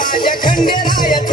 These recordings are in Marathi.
माझ्या खंडेरायच खंडेरायच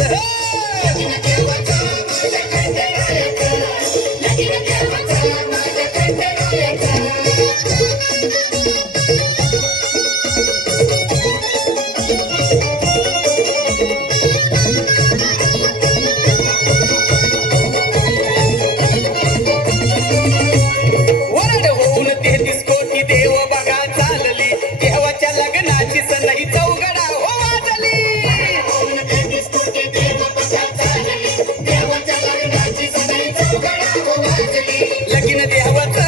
लगीन देहावत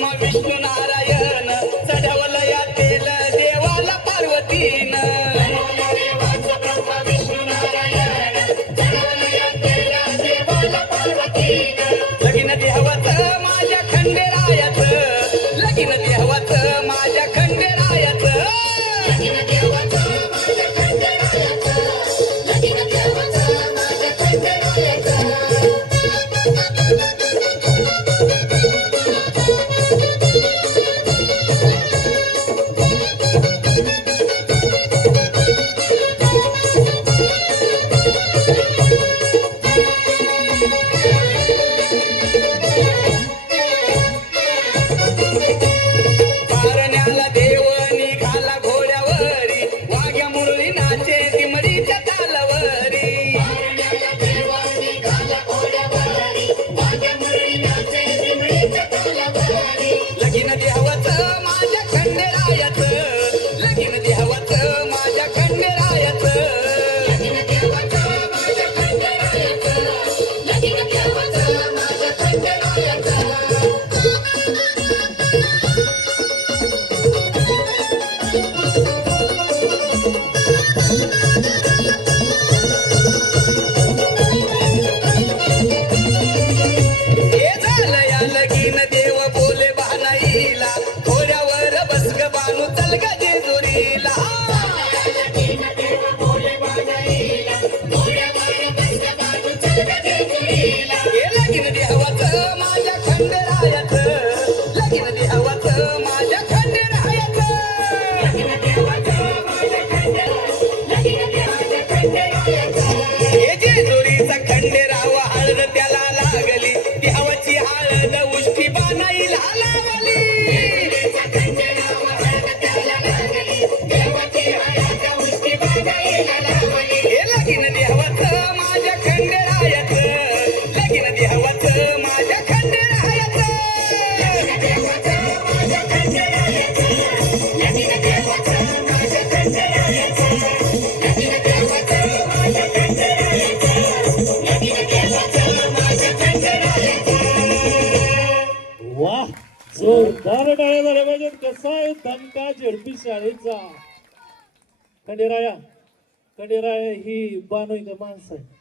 my vision. कसा आहे दंगा झेडपी शाळेचा? खंडेराया खंडेराया ही बानोई माणसं आहे